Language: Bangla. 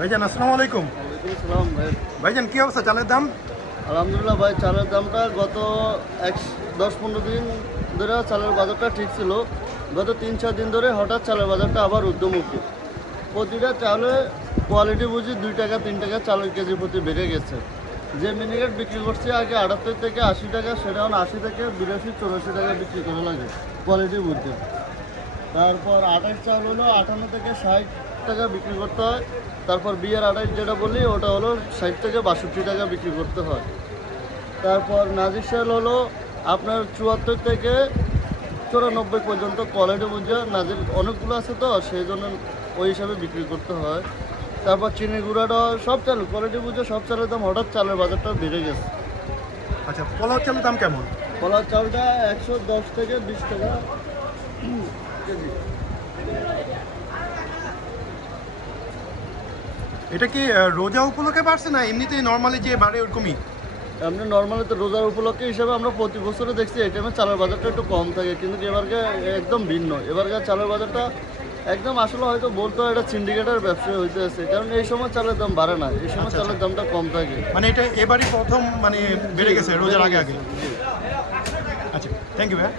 ভাইজান আসসালামু আলাইকুম। ওয়ালাইকুম আসসালাম ভাই। ভাইজান কি অবস্থা চালের দাম? আলহামদুলিল্লাহ ভাই, চালের দামটা গত 10-15 দিন ধরে চালের বাজারটা ঠিক ছিল। গত 3-4 দিন ধরে হঠাৎ চালের বাজারটা আবার ঊর্ধ্বমুখী। প্রতিটা চালে কোয়ালিটি বুঝি 2 টাকা 3 টাকা চালের কেজি প্রতি বেড়ে গেছে। যে মিনিকেট বিক্রি করছে আগে 78 থেকে 80 টাকা, সেটা এখন 80 থেকে 82-84 টাকা বিক্রি করা লাগে কোয়ালিটি বুঝতে। তারপর আটাশ চাল হলো 58 থেকে 60 টাকা বিক্রি করতে হয়। তারপর বিয়ের আটাশ যেটা বলি ওটা হলো 60 থেকে 62 টাকা বিক্রি করতে হয়। তারপর নাজির চাল হলো আপনার 74 থেকে 94 পর্যন্ত কোয়ালিটি বুঝে। নাজির অনেকগুলো আছে তো সেই জন্য ওই হিসাবে বিক্রি করতে হয়। তারপর চিনি গুঁড়াটা সব চাল কোয়ালিটি বুঝে, সব চালের দাম হঠাৎ চালের বাজারটা বেড়ে গেছে। আচ্ছা, পোলাও চালের দাম কেমন? কলার চালটা 110 থেকে 20 টাকা কেজি। এটা কি রোজা উপলক্ষে বাড়ছে না এমনিতেই নর্মালি যে বাড়ে ওরকমই? এমনি নর্মালি তো রোজার উপলক্ষে হিসাবে আমরা প্রতি বছরে দেখছি এই টাইমে চালের বাজারটা একটু কম থাকে, কিন্তু এবারকে একদম ভিন্ন। এবারকার চালের বাজারটা একদম আসলে হয়তো বলতে হয় এটা সিন্ডিকেটের ব্যবসায় হইতে আছে, কারণ এই সময় চালের দাম বাড়ে না, এই সময় চালের দামটা কম থাকে। মানে এটা এবারই প্রথম মানে বেড়ে গেছে রোজার আগে আগে। আচ্ছা, থ্যাংক ইউ ভাই।